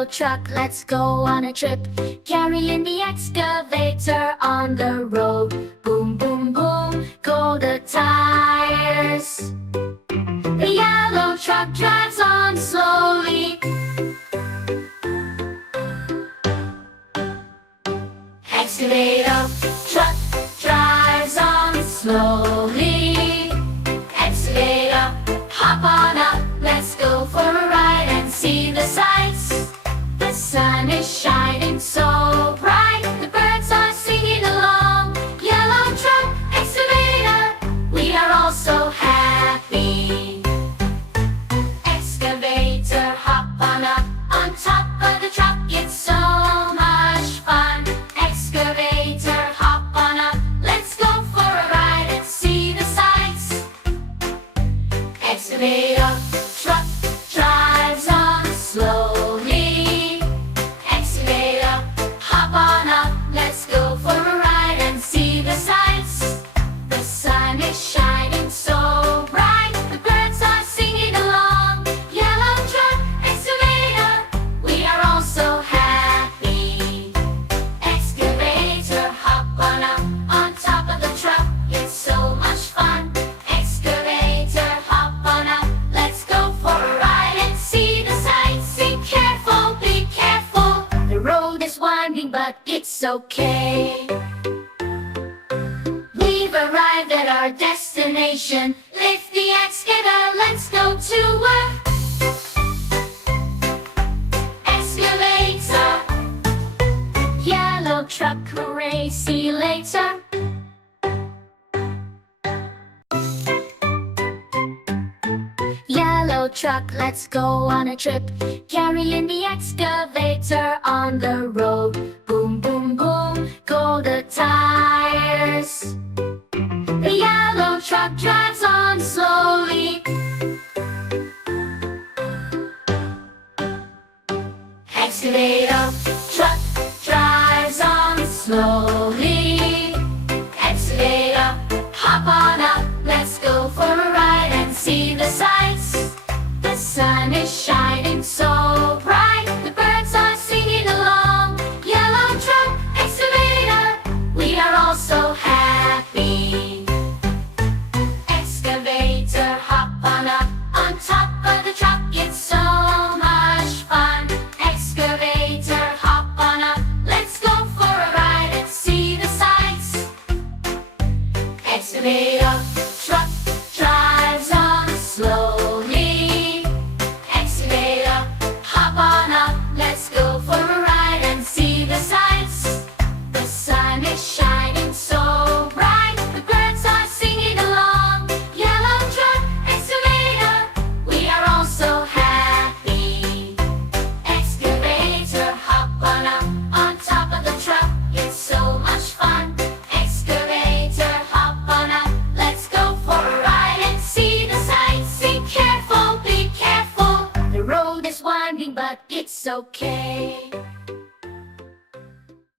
yellow truck, let's go on a trip. Carrying the excavator on the road. Boom, boom, boom, go the tires. The yellow truck drives on slowly. Excavator truck drives on slowly. Excavator, hop on up, let's go for a ride and see the sights. The sun is shining so bright, the birds are singing along. Yellow truck, excavator, we are all so happy. Excavator, hop on up, on top of the truck, it's so much fun. Excavator, hop on up, let's go for a ride and see the sights. Excavator truck drives on slowly. Excavator, hop on up, let's go for a ride and see the sights. The sun is shining so bright, the birds are singing along. Yellow truck, excavator, we are all so happy. Excavator, hop on up, on top of the truck, it's so much fun. Excavator, hop on up, let's go for a ride and see the sights. Be careful, the road is winding but it's okay. We've arrived at our destination. Lift the excavator, let's go to work. Excavator, yellow truck, hooray, see you later. Yellow truck, let's go on a trip. Carrying the excavator on the road. Boom, boom, boom, go the tires. The yellow truck drives on slowly. Excavator truck drives on slowly. Excavator, hop on up, let's go for a ride and see the sights. The sun is shining so bright, the birds are singing along. Yellow truck, excavator, we are all so happy. Excavator, hop on up, on top of the truck, it's so much fun. Excavator, hop on up, let's go for a ride and see the sights. Excavator truck drives on slowly. Excavator, hop on up, let's go for a ride and see the sights. The sun is shining so bright, the birds are singing along. Yellow truck, excavator, we are all so happy. Excavator, hop on up, on top of the truck, it's so much fun. Excavator, hop on up, let's go for a ride and see the sights. Be careful, the road is winding but it's okay.